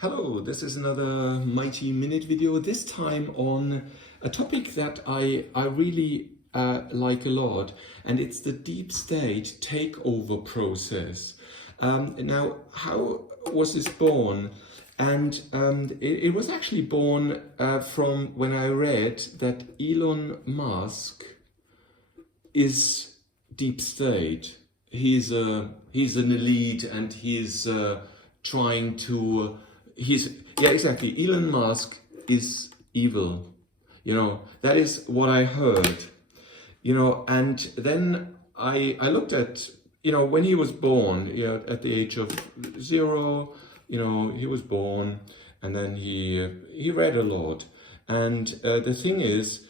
Hello, this is another Mighty Minute video, this time on a topic that I really like a lot, and it's the deep state takeover process. Now, how was this born? And it was actually born from when I read that Elon Musk is deep state. He's an elite, and he's trying to. Yeah, exactly. Elon Musk is evil. That is what I heard. And then I looked at, when he was born, at the age of 0, he was born, and then he read a lot. And the thing is,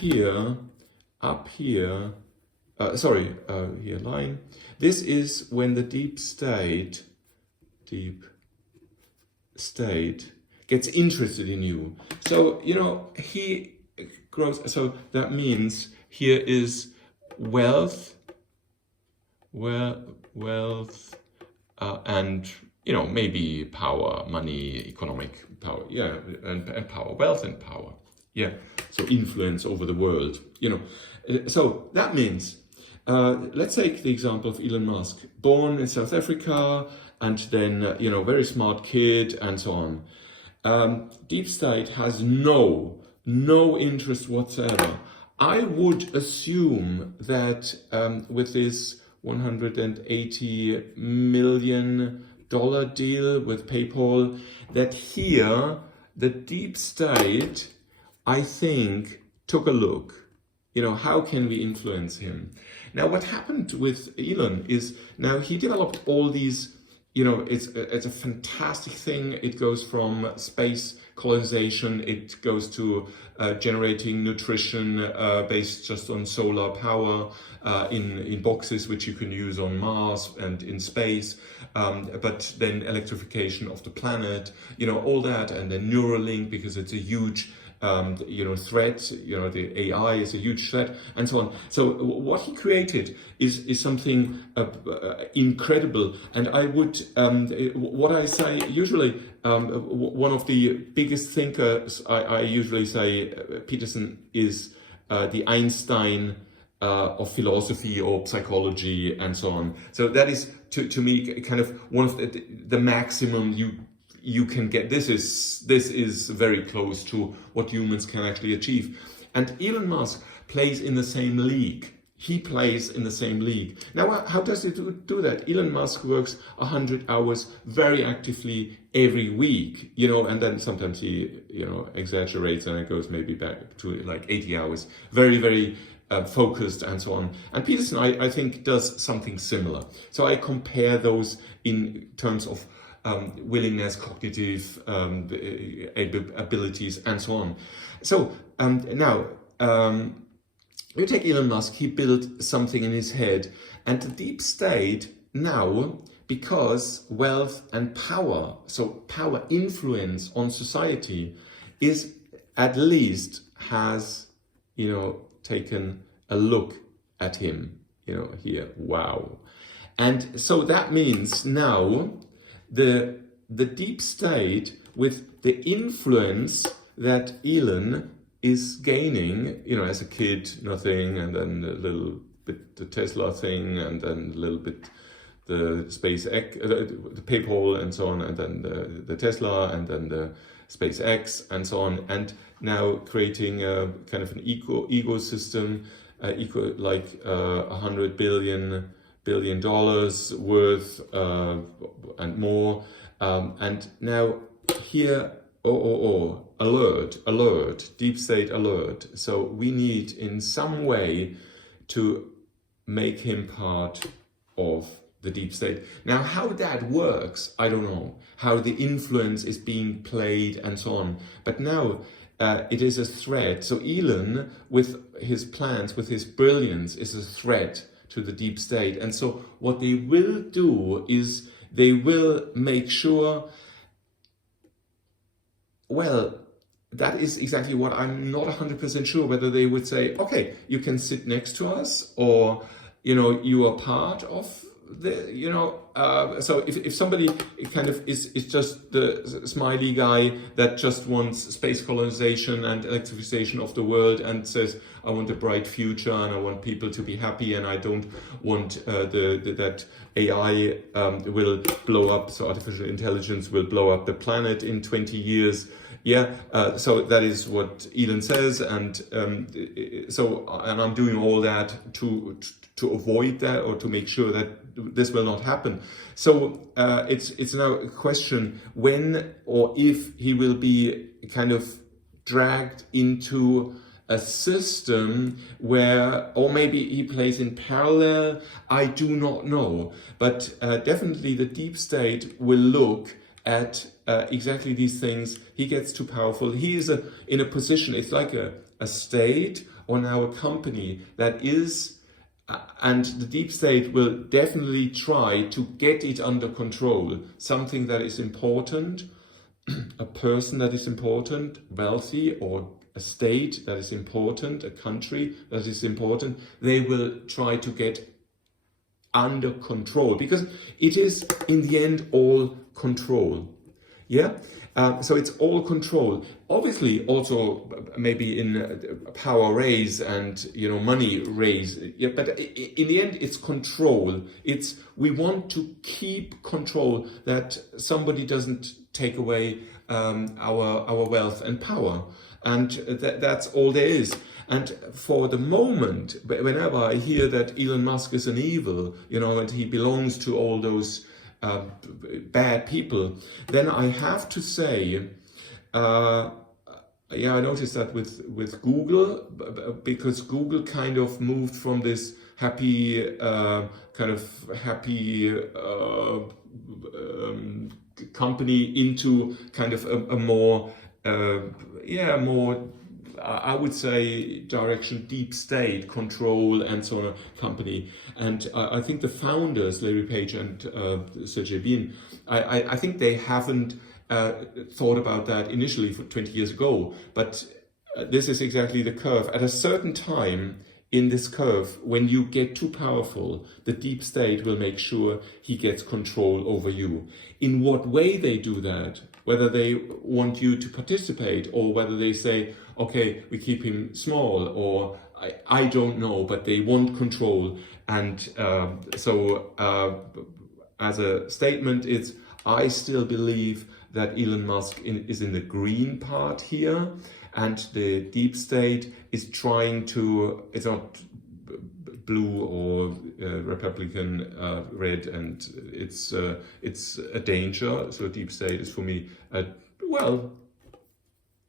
here line. This is when the deep state gets interested in you. So, he grows. So that means here is wealth, and, maybe power, money, economic power. Yeah, and power, wealth and power. Yeah, so influence over the world, So that means, let's take the example of Elon Musk, born in South Africa, and then, very smart kid, and so on. Deep state has no interest whatsoever. I would assume that with this $180 million deal with PayPal, that here the deep state, I think, took a look. How can we influence him? Now, what happened with Elon is now he developed all these, it's a fantastic thing. It goes from space colonization, it goes to generating nutrition based just on solar power in boxes, which you can use on Mars and in space, but then electrification of the planet, all that, and then Neuralink, because it's a huge threat, the AI is a huge threat, and so on. So what he created is something incredible. And I would, what I say usually, one of the biggest thinkers, I usually say Peterson is the Einstein of philosophy or psychology, and so on. So that is, to me, kind of one of the maximum you can get. This is very close to what humans can actually achieve. And Elon Musk plays in the same league. He plays in the same league. Now, how does he do that? Elon Musk works 100 hours very actively every week, and then sometimes he, exaggerates, and it goes maybe back to like 80 hours. Very, very focused, and so on. And Peterson, I think, does something similar. So I compare those in terms of willingness, cognitive abilities, and so on. So now, you take Elon Musk, he built something in his head, and the deep state now, because wealth and power, so power influence on society, is at least has, taken a look at him, here, wow. And so that means now, the deep state, with the influence that Elon is gaining, as a kid, nothing, and then a little bit the Tesla thing, and then a little bit the SpaceX, the PayPal, and so on, and then the Tesla, and then the SpaceX, and so on, and now creating a kind of an ecosystem, like $100 billion worth and more, and now here, alert, deep state alert. So we need in some way to make him part of the deep state. Now, how that works, I don't know. How the influence is being played, and so on. But now it is a threat. So Elon, with his plans, with his brilliance, is a threat to the deep state. And so what they will do is they will make sure, well, that is exactly what I'm not 100% sure, whether they would say, okay, you can sit next to us, or, you are part of so if somebody kind of is just the smiley guy that just wants space colonization and electrification of the world and says, I want a bright future and I want people to be happy and I don't want that AI will blow up, so artificial intelligence will blow up the planet in 20 years. Yeah, so that is what Elon says, and and I'm doing all that to avoid that, or to make sure that this will not happen. So it's now a question when or if he will be kind of dragged into a system where, or maybe he plays in parallel, I do not know. But definitely the deep state will look at exactly these things. He gets too powerful. He is in a position, it's like a state or now a company that is, and the deep state will definitely try to get it under control. Something that is important, a person that is important, wealthy, or a state that is important, a country that is important, they will try to get under control, because it is in the end all control. Yeah, so it's all control. Obviously, also maybe in power raise and money raise. Yeah, but in the end, it's control. We want to keep control, that somebody doesn't take away our wealth and power, and that's all there is. And for the moment, whenever I hear that Elon Musk is an evil, and he belongs to all those bad people, then I have to say, I noticed that with Google, because Google kind of moved from this happy company into kind of a more I would say direction deep state control and so on company. And I think the founders, Larry Page and Sergey Brin, I think they haven't thought about that initially for 20 years ago, but this is exactly the curve. At a certain time in this curve, when you get too powerful, the deep state will make sure he gets control over you. In what way they do that, whether they want you to participate or whether they say, okay, we keep him small, or I don't know, but they want control. And as a statement, I still believe that Elon Musk is in the green part here, and the deep state is trying to, it's not blue or Republican red, and it's a danger. So deep state is for me,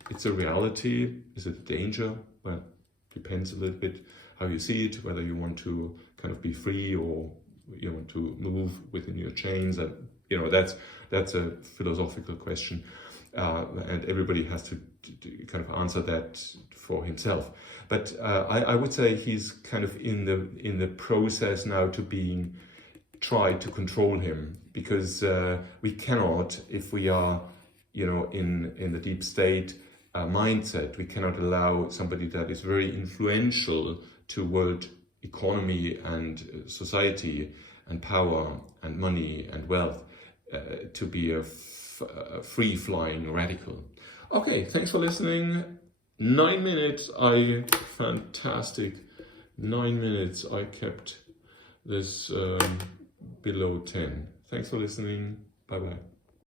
it's a reality. Is it a danger? Well, depends a little bit how you see it, whether you want to kind of be free or you want to move within your chains. And that's a philosophical question, and everybody has to kind of answer that for himself. But I would say he's kind of in the process now to being tried to control him, because we cannot, if we are in the deep state mindset, we cannot allow somebody that is very influential to world economy and society and power and money and wealth to be a free-flying radical. Okay, thanks for listening. 9 minutes, fantastic. 9 minutes, I kept this below 10. Thanks for listening. Bye-bye.